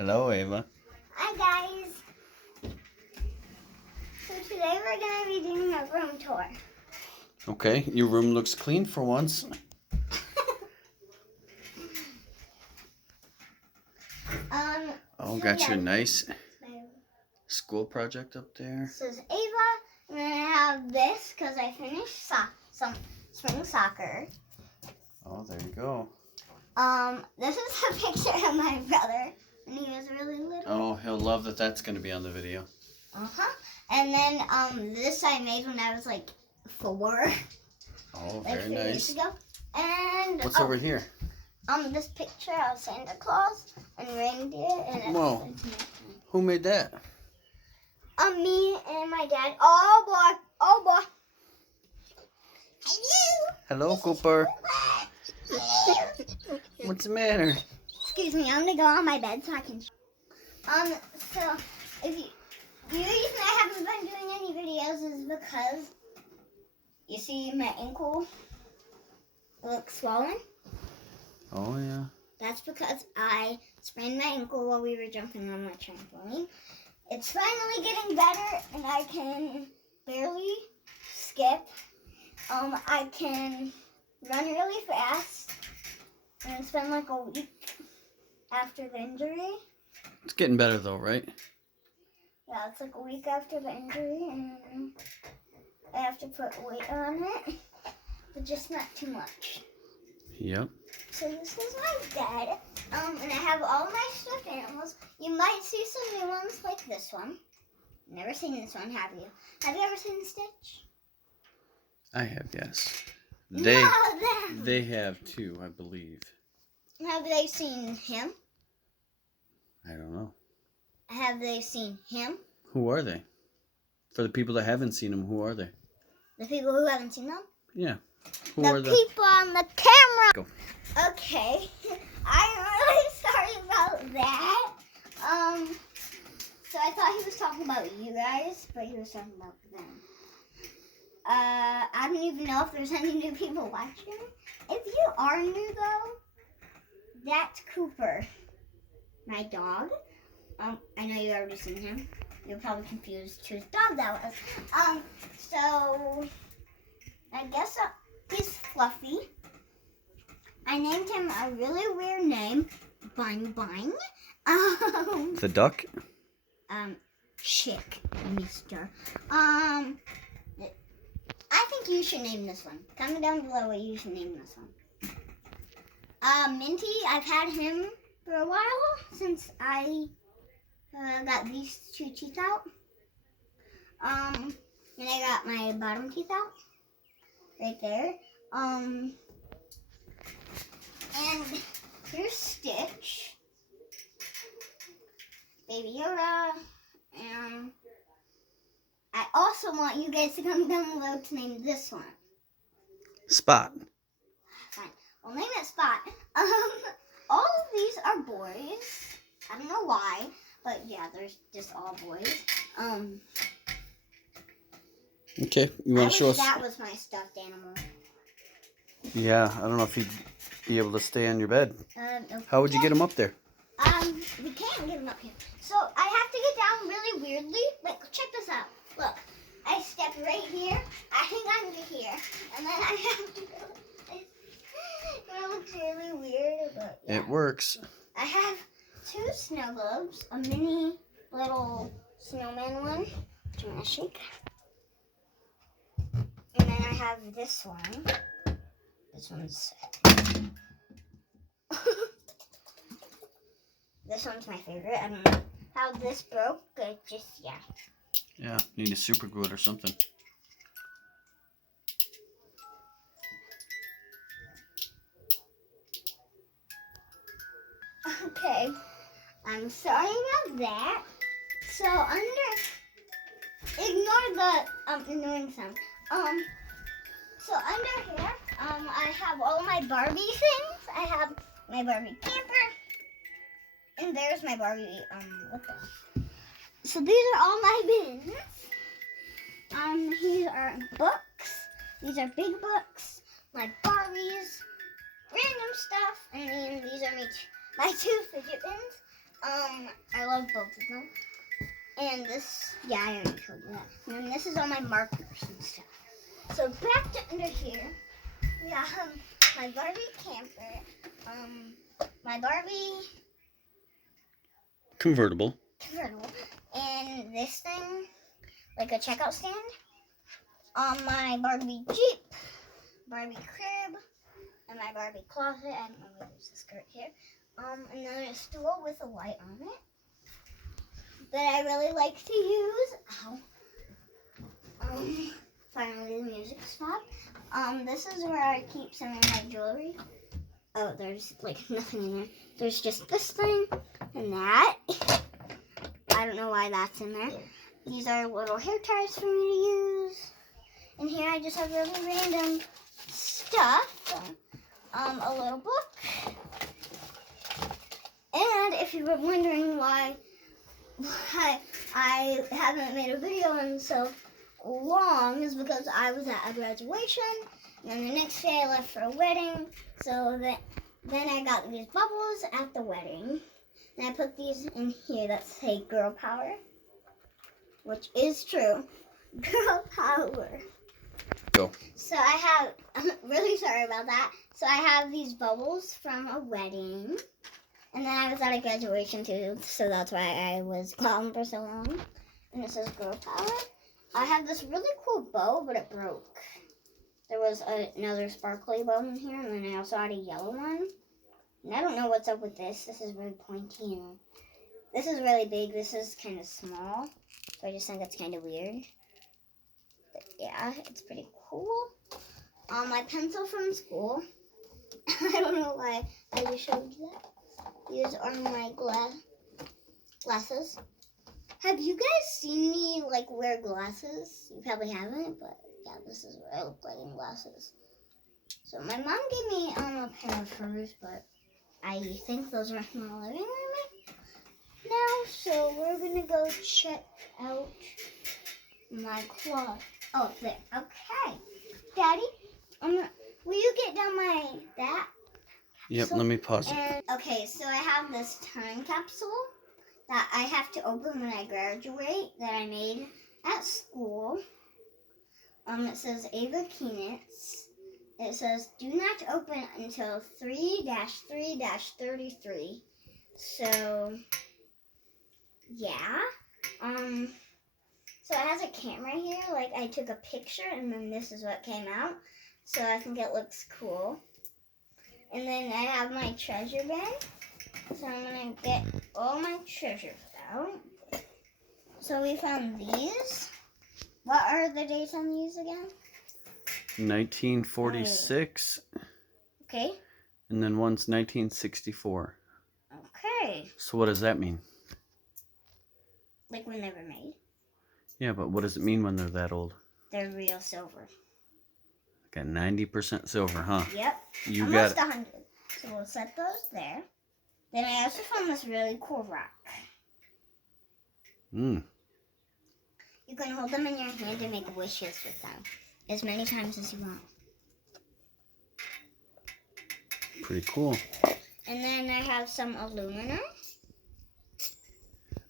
Hello, Ava. Hi guys. So today we're gonna be doing a room tour. Okay, your room looks clean for once. Oh, got your nice school project up there. This is Ava, and then I have this because I finished some spring soccer. Oh, there you go. This is a picture of my brother when he was really little. Oh, he'll love that. That's going to be on the video. And then this I made when I was like 4. Oh, like very 3 nice. years ago. And what's over here? This picture of Santa Claus and reindeer. And Whoa. Who made that? Me and my dad. Oh boy. Oh boy. Hello. Hello, Cooper. What's the matter? Excuse me, I'm gonna go on my bed so I can. So if the reason I haven't been doing any videos is because you see my ankle looks swollen. Oh yeah. That's because I sprained my ankle while we were jumping on my trampoline. It's finally getting better, and I can barely skip. I can run really fast, and it's been like a week after the injury. It's getting better though, right? Yeah, it's like a week after the injury, and I have to put weight on it, but just not too much. Yep. So this is my bed, and I have all my stuffed animals. You might see some new ones like this one. Never seen this one, have you? Have you ever seen Stitch? I have, yes. No, They have too, I believe. Have they seen him? I don't know. Have they seen him? Who are they? For the people that haven't seen them, who are they? The people who haven't seen them? Yeah. Who The are the people on the camera. Go. Okay. I'm really sorry about that. So I thought he was talking about you guys, but he was talking about them. I don't even know if there's any new people watching. If you are new though, that's Cooper, my dog. I know you've already seen him. You're probably confused whose dog that was. So I guess he's Fluffy. I named him a really weird name, Bang Bang. The duck? Chick, Mister. I think you should name this one. Comment down below what you should name this one. Minty, I've had him for a while since I got these 2 teeth out. And I got my bottom teeth out right there. And here's Stitch, Baby Yoda, and I also want you guys to comment down below to name this one. Spot. Fine. We'll name it Spot. All of these are boys. I don't know why, but yeah, they're just all boys. Okay, you want to show us? That was my stuffed animal. Yeah, I don't know if he'd be able to stay on your bed. No. How would you get him up there? We can't get him up here. So I have to get down really weirdly. Like, check this out. Look, I step right here. I hang on to here, and then I have to go. It looks really weird, but yeah. It works. I have 2 snow globes, a mini little snowman one, which I'm gonna shake, and then I have this one. This one's this one's my favorite. I don't know how this broke. It just Yeah, need to super glue it or something. Okay, I'm sorry about that. So ignore the annoying sound. So under here, I have all my Barbie things. I have my Barbie camper, and there's my Barbie. So these are all my bins. These are books. These are big books. My Barbies, random stuff, and then these are my 2 fidget bins. I love both of them. And this, yeah, I already told you that. And then this is all my markers and stuff. So back to under here, we have my Barbie camper, my Barbie Convertible. and this thing, like a checkout stand, my Barbie Jeep, Barbie crib, and my Barbie closet. I don't know why there's a skirt here. And then a stool with a light on it that I really like to use. Ow. Finally the music stopped. This is where I keep some of my jewelry. Oh, there's like nothing in there. There's just this thing and that. I don't know why that's in there. These are little hair ties for me to use. And here I just have really random stuff. A little book. And if you were wondering why I haven't made a video in so long, is because I was at a graduation, and then the next day I left for a wedding. So then I got these bubbles at the wedding, and I put these in here that say girl power, which is true. Girl power. Go. So I have, I'm really sorry about that. So I have these bubbles from a wedding. And then I was at a graduation too, so that's why I was gone for so long. And it says girl power. I have this really cool bow, but it broke. There was another sparkly bow in here, and then I also had a yellow one. And I don't know what's up with this. This is really pointy, and this is really big. This is kind of small, so I just think it's kind of weird. But yeah, it's pretty cool. My pencil from school. I don't know why I just showed you that. These are my glasses. Have you guys seen me like wear glasses? You probably haven't, but yeah, this is what I look like in glasses. So my mom gave me a pair of hers, but I think those are in the living room now. So we're gonna go check out my closet. Oh, there. Okay, Daddy, will you get down that? Yep, let me pause it. And, okay, so I have this time capsule that I have to open when I graduate that I made at school. It says Ava Keenitz. It says, do not open until 3-3-33. So, yeah. So it has a camera here. Like, I took a picture, and then this is what came out. So I think it looks cool. And then I have my treasure bin. So I'm going to get all my treasures out. So we found these. What are the dates on these again? 1946. Okay. And then one's 1964. Okay. So what does that mean? Like when they were made. Yeah, but what does it mean when they're that old? They're real silver. Got 90% silver, huh? Yep. You Almost got 100. So we'll set those there. Then I also found this really cool rock. it. You can hold them in your hand and make wishes with them. As many times as you want. Pretty cool. And then I have some aluminum.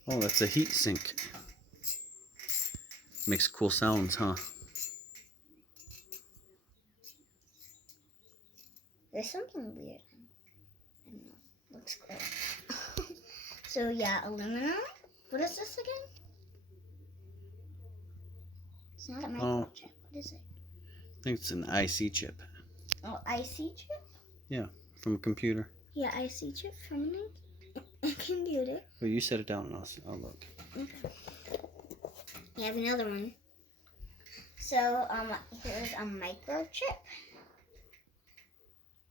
Oh, that's a heat sink. Makes cool sounds, huh? There's something weird. I don't know. Looks great. So yeah, aluminum. What is this again? It's not a microchip. What is it? I think it's an IC chip. Oh, IC chip? Yeah, from a computer. Yeah, IC chip from a computer. Well, you set it down and I'll look. Okay. You have another one. So here's a microchip.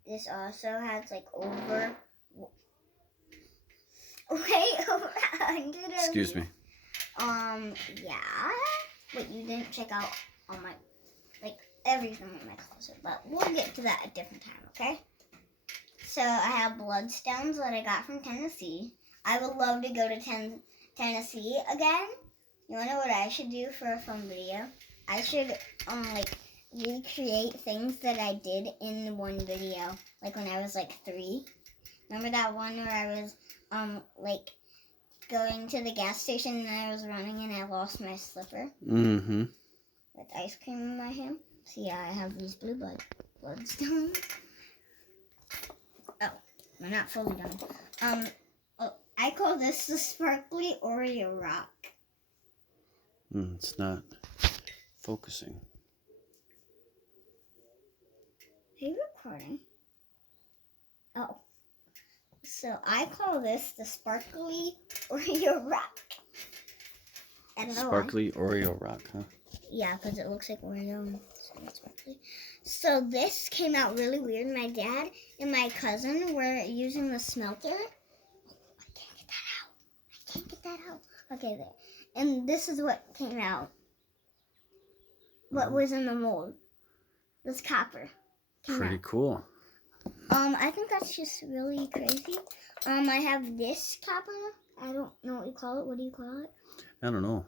This also has like over 100 of Excuse me. Yeah. But you didn't check out all my, like, everything in my closet. But we'll get to that at a different time, okay? So I have bloodstones that I got from Tennessee. I would love to go to Tennessee again. You wanna know what I should do for a fun video? I should, like, recreate things that I did in one video. Like when I was, like, 3. Remember that one where I was, like, going to the gas station and I was running and I lost my slipper Mm-hmm. with ice cream in my hand. So yeah, I have these blue bloodstones. Oh, we're not fully done. I call this the sparkly Oreo rock. It's not focusing. Are you recording? Oh. So I call this the sparkly Oreo rock. I don't know why. Sparkly Oreo rock, huh? Yeah, because it looks like Oreo. So it's sparkly. So this came out really weird. My dad and my cousin were using the smelter. I can't get that out. I can't get that out. Okay, there. And this is what came out. What was in the mold. This copper. Pretty cool. I think that's just really crazy. I have this copper. I don't know what you call it. What do you call it? I don't know.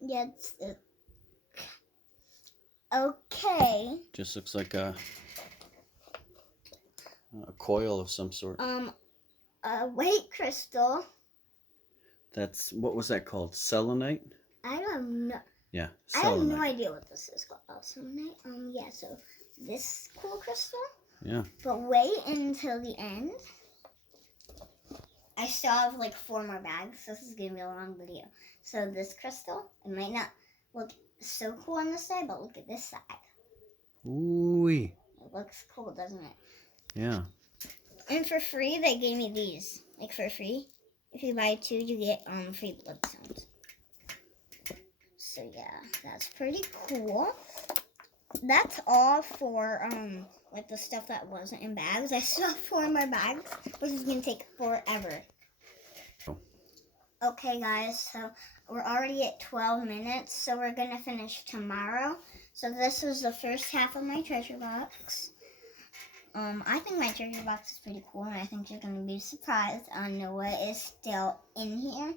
Yeah, it's okay. Just looks like a coil of some sort. A white crystal. That's, what was that called? Selenite? I don't know. Yeah, I have no selenite. idea what this is called. Selenite. Yeah. So this cool crystal. Yeah. But wait until the end. I still have like 4 more bags. This is gonna be a long video. So this crystal, it might not look so cool on this side, but look at this side. Ooh-wee. It looks cool, doesn't it? Yeah. And for free, they gave me these. Like for free. If you buy 2, you get free bloodstones. So yeah, that's pretty cool. That's all for like the stuff that wasn't in bags. I still have 4 more bags, which is gonna take forever. Okay guys, so we're already at 12 minutes, so we're gonna finish tomorrow. So this was the first half of my treasure box. I think my treasure box is pretty cool, and I think you're gonna be surprised on what is still in here.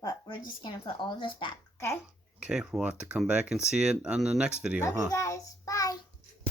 But we're just gonna put all this back, okay? Okay, we'll have to come back and see it on the next video, Love huh? you guys. Bye.